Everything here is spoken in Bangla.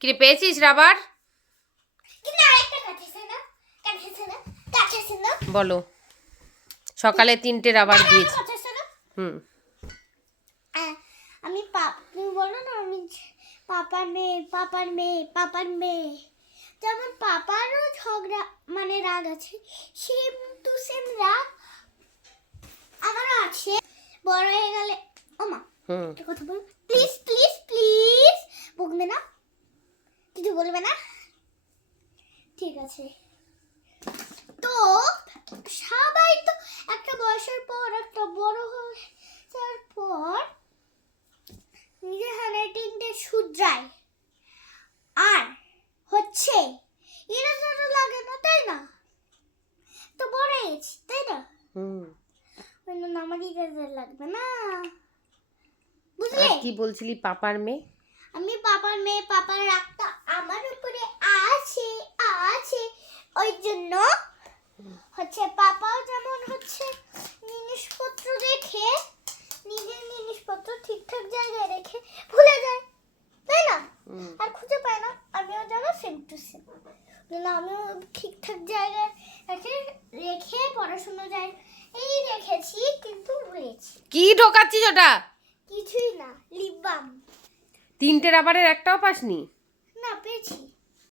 কি পেয়েছিস রাবার? বলো। সকালে 3টে রাবার দিয়েছি। আমি তুমি বলো না আমি পাপার মেয়ে যেমন পাপারও ঝগড়া মানে রাগ আছে, সেম টু সেম রাগ আমারও আছে। বড় হয়ে গেলে ওমা একটা কথা বল, প্লিজ প্লিজ প্লিজ বকবে না, কিছু বলবে না, ঠিক আছে? তো সবাই তো একটা বয়সের পর একটা বড় হয়ে যাওয়ার পর নিজের হ্যান্ডরাইটিংটা শুধরায়, আর হচ্ছে এটা তো লাগে না, তাই না? তো বড় হয়েছি, তাই না? আমার এটা লাগবে না, বুঝলে? কি বলছিলি পাপার মেয়ে? আমি পাপার মেয়ে, পাপার রাগটা আমার উপরে আছে আছে, ওই জন্য হচ্ছে পাপাও যেমন হচ্ছে জিনিসপত্র রেখে নিজের জিনিসপত্র ঠিকঠাক জায়গায় রেখে ভুলে যায়, তাই না? আর খুঁজে পায় না। আমিও যেন সেম টু সেম, আমিও ঠিকঠাক জায়গায় রেখে পড়াশোনা যায় এই রেখেছি, কিন্তু ভুলেছি। কি ঢোকাচ্ছিস ওটা? কিছুই না, লিপ বাম। 3টে রাবারের একটাও পাসনি? না, পেয়েছি।